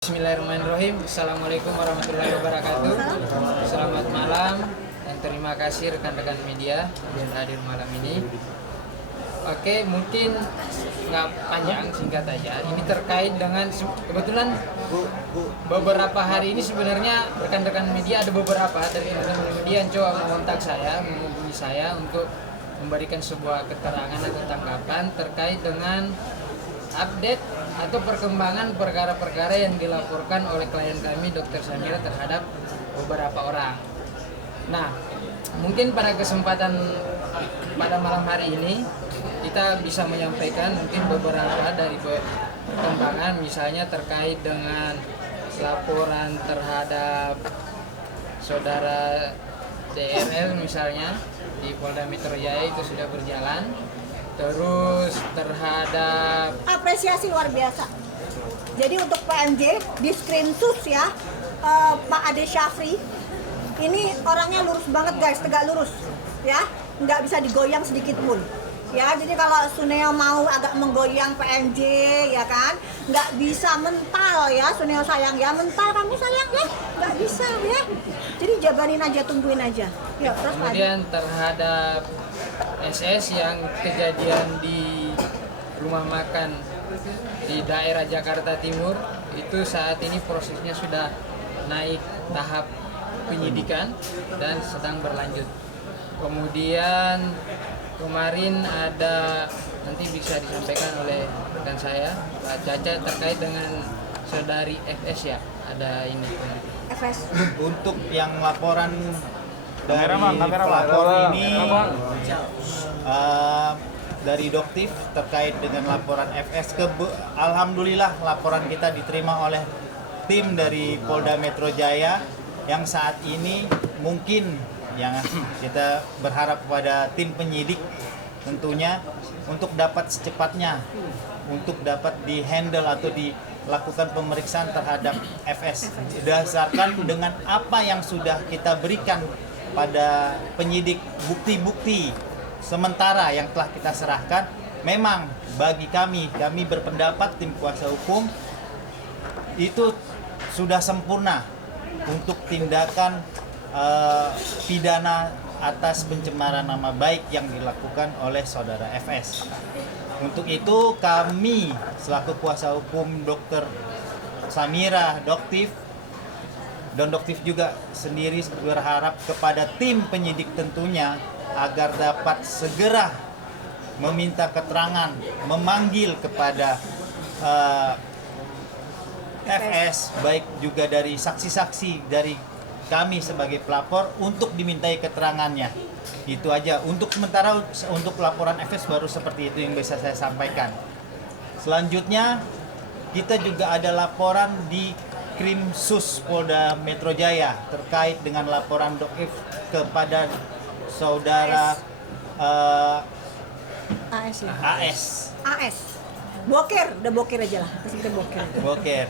Bismillahirrahmanirrahim. Assalamualaikum warahmatullahi wabarakatuh. Selamat malam dan terima kasih rekan-rekan media yang hadir malam ini. Oke, mungkin nggak panjang, singkat aja. Ini terkait dengan kebetulan beberapa hari ini sebenarnya rekan-rekan media ada beberapa dari rekan-rekan media yang coba mengontak saya, menghubungi saya untuk memberikan sebuah keterangan atau tanggapan terkait dengan update atau perkembangan perkara-perkara yang dilaporkan oleh klien kami Dr. Samira terhadap beberapa orang. Nah, mungkin pada kesempatan pada malam hari ini kita bisa menyampaikan mungkin beberapa dari perkembangan, misalnya terkait dengan laporan terhadap saudara DRL misalnya di Polda Metro Jaya itu sudah berjalan. Terus terhadap apresiasi luar biasa. Jadi untuk PMJ di screenshot ya, Pak Ade Syafri ini orangnya lurus banget guys, tegak lurus ya, nggak bisa digoyang sedikit pun. Ya, jadi kalau Suneo mau agak menggoyang PMJ ya kan, nggak bisa mental ya, Suneo sayang ya, mental kamu sayang ya, nggak bisa ya. Jadi jabanin aja, tungguin aja. Ya, terus kemudian terhadap SS yang kejadian di rumah makan di daerah Jakarta Timur itu saat ini prosesnya sudah naik tahap penyidikan dan sedang berlanjut. Kemudian kemarin ada, nanti bisa disampaikan oleh rekan saya Pak Caca terkait dengan saudari FS ya, ada ini FS. Untuk yang laporan dari pelapor ini dari Doktif terkait dengan laporan FS, alhamdulillah laporan kita diterima oleh tim dari Polda Metro Jaya yang saat ini mungkin yang kita berharap pada tim penyidik tentunya untuk dapat secepatnya untuk dapat dihandle atau dilakukan pemeriksaan terhadap FS berdasarkan dengan apa yang sudah kita berikan pada penyidik, bukti-bukti sementara yang telah kita serahkan. Memang bagi kami berpendapat tim kuasa hukum itu sudah sempurna untuk tindakan pidana atas pencemaran nama baik yang dilakukan oleh saudara FS. Untuk itu kami selaku kuasa hukum Dr. Samira, Doktif dan Doktif juga sendiri berharap kepada tim penyidik tentunya agar dapat segera meminta keterangan, memanggil kepada FS, baik juga dari saksi-saksi dari kami sebagai pelapor untuk dimintai keterangannya. Itu aja. Untuk sementara untuk laporan FS baru seperti itu yang bisa saya sampaikan. Selanjutnya kita juga ada laporan di Krimsus Polda Metro Jaya terkait dengan laporan Dokif kepada saudara AS. Boker, udah boker aja lah. Kita boker. Boker.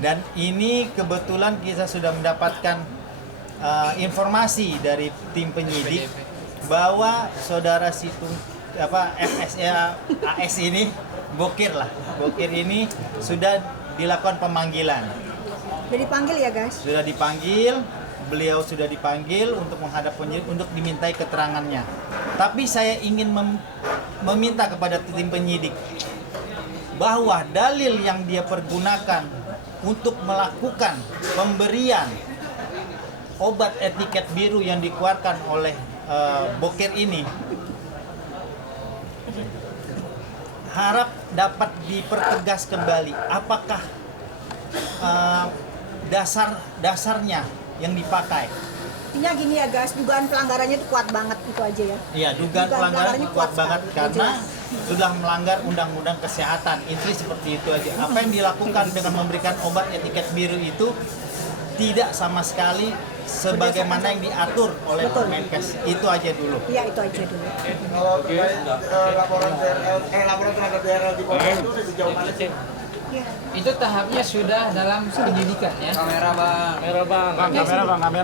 Dan ini kebetulan kita sudah mendapatkan informasi dari tim penyidik bahwa saudara AS ini Bokir ini sudah dilakukan pemanggilan. Sudah dipanggil ya guys? Sudah dipanggil, beliau sudah dipanggil untuk menghadap penyidik untuk dimintai keterangannya. Tapi saya ingin meminta kepada tim penyidik bahwa dalil yang dia pergunakan untuk melakukan pemberian obat etiket biru yang dikeluarkan oleh Bokir ini harap dapat dipertegas kembali apakah dasarnya yang dipakai. Intinya gini ya guys, dugaan pelanggarannya itu kuat banget, itu aja ya. Iya, dugaan pelanggarannya kuat banget karena sudah melanggar undang-undang kesehatan. Itu seperti itu aja. Apa yang dilakukan dengan memberikan obat etiket biru itu tidak sama sekali sebagaimana yang diatur oleh Menkes. Itu aja dulu. Iya, itu aja dulu. Kalau laporan terhadap DRL di Polda itu udah sejauh mana sih? Ya. itu tahapnya sudah dalam penyidikan ya. Kamera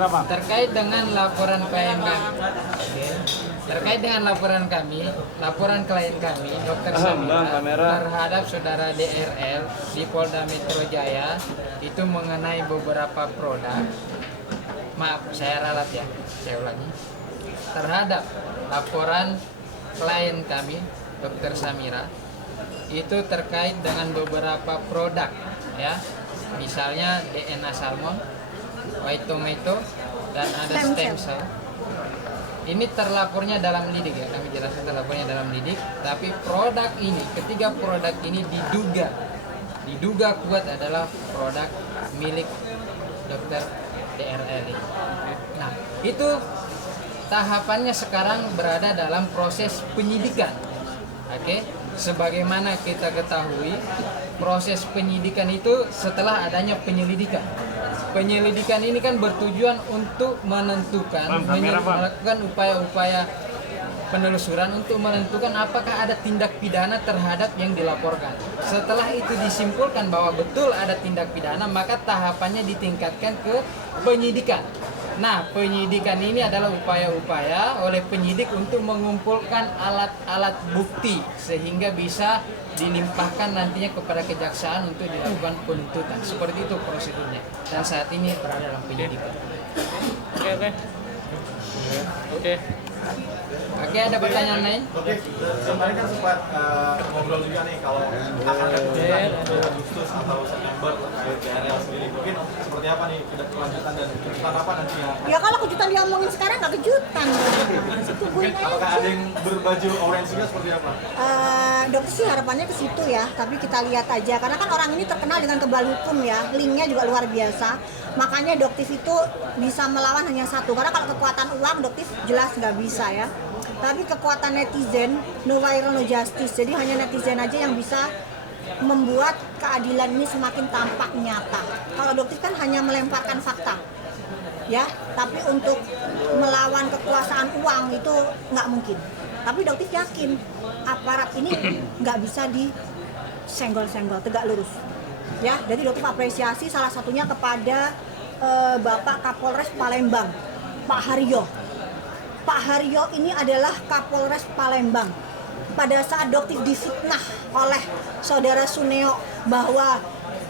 bang. Terkait dengan laporan PMK terkait dengan laporan klien kami, Dr. Samira terhadap saudara DRL di Polda Metro Jaya itu mengenai beberapa produk. Maaf, saya ralat ya, saya ulangi. Terhadap laporan klien kami, Dr. Samira, itu terkait dengan beberapa produk, ya, misalnya DNA salmon, white tomato, dan ada stem cell. Ini terlapornya dalam lidik ya, kami jelaskan terlapornya dalam lidik. Tapi produk ini, ketiga produk ini diduga kuat adalah produk milik Dr. DRL ini. Nah, itu tahapannya sekarang berada dalam proses penyidikan. Oke, sebagaimana kita ketahui, proses penyidikan itu setelah adanya penyelidikan. Penyelidikan ini kan bertujuan untuk menentukan, melakukan upaya-upaya penelusuran untuk menentukan apakah ada tindak pidana terhadap yang dilaporkan. Setelah itu disimpulkan bahwa betul ada tindak pidana, maka tahapannya ditingkatkan ke penyidikan. Nah, penyidikan ini adalah upaya-upaya oleh penyidik untuk mengumpulkan alat-alat bukti sehingga bisa dilimpahkan nantinya kepada kejaksaan untuk dilakukan penuntutan. Seperti itu prosedurnya. Dan saat ini berada dalam penyidikan. Oke, ada pertanyaan lain? Oke, kemarin kan sempat ngobrol juga nih kalau akan ada kejutan Agustus atau September terkait DRL sendiri. Mungkin seperti apa nih kelanjutan dan kejutan apa nantinya? Ya kalau kejutan diomongin sekarang nggak kejutan. Tungguin aja. Apakah ada yang berbaju orange juga seperti apa? Dokter sih harapannya ke situ ya, tapi kita lihat aja karena kan orang ini terkenal dengan kebal hukum ya, linknya juga luar biasa. Makanya Doktif itu bisa melawan hanya satu, karena kalau kekuatan uang Doktif jelas nggak bisa ya. Tapi kekuatan netizen, no viral no justice, jadi hanya netizen aja yang bisa membuat keadilan ini semakin tampak nyata. Kalau Doktif kan hanya melemparkan fakta, ya. Tapi untuk melawan kekuasaan uang itu nggak mungkin. Tapi Doktif yakin aparat ini nggak bisa disenggol-senggol, tegak lurus. Ya, jadi Doktif apresiasi salah satunya kepada Bapak Kapolres Palembang, Pak Haryo. Pak Haryo ini adalah Kapolres Palembang. Pada saat Doktif difitnah oleh saudara Suneo bahwa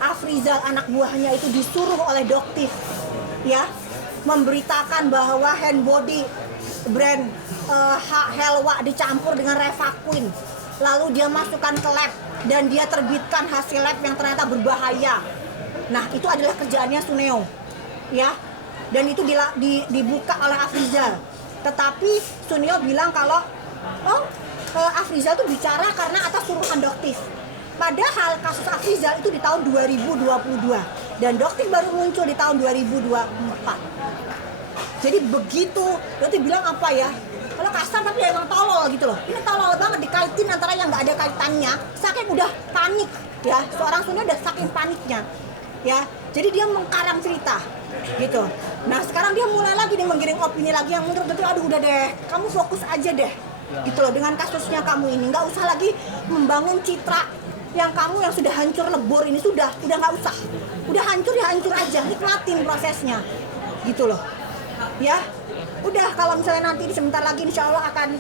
Afrizal anak buahnya itu disuruh oleh Doktif, ya, memberitakan bahwa hand body brand Helwa dicampur dengan Revaquin, lalu dia masukkan ke lab dan dia terbitkan hasil lab yang ternyata berbahaya. Nah, itu adalah kerjaannya Suneo, ya, dan itu dibuka oleh Afrizal. Tetapi Suneo bilang kalau Afrizal itu bicara karena atas suruhan Doktif. Padahal kasus Afrizal itu di tahun 2022 dan Doktif baru muncul di tahun 2024. Jadi begitu Doktif bilang apa ya? Kalau kasar tapi ya emang tolol gitu loh. Ini tolol banget dikaitin antara yang nggak ada kaitannya. Saking udah panik ya, seorang Suneo udah saking paniknya ya. Jadi dia mengkarang cerita gitu. Nah sekarang dia mulai lagi nih menggiring opini lagi yang menurut Doktif, aduh udah deh, kamu fokus aja deh gitu loh dengan kasusnya kamu ini. Nggak usah lagi membangun citra yang kamu yang sudah hancur lebur ini, udah nggak usah. Udah hancur ya hancur aja, nikmatin prosesnya gitu loh. Ya, udah kalau misalnya nanti sebentar lagi insya Allah akan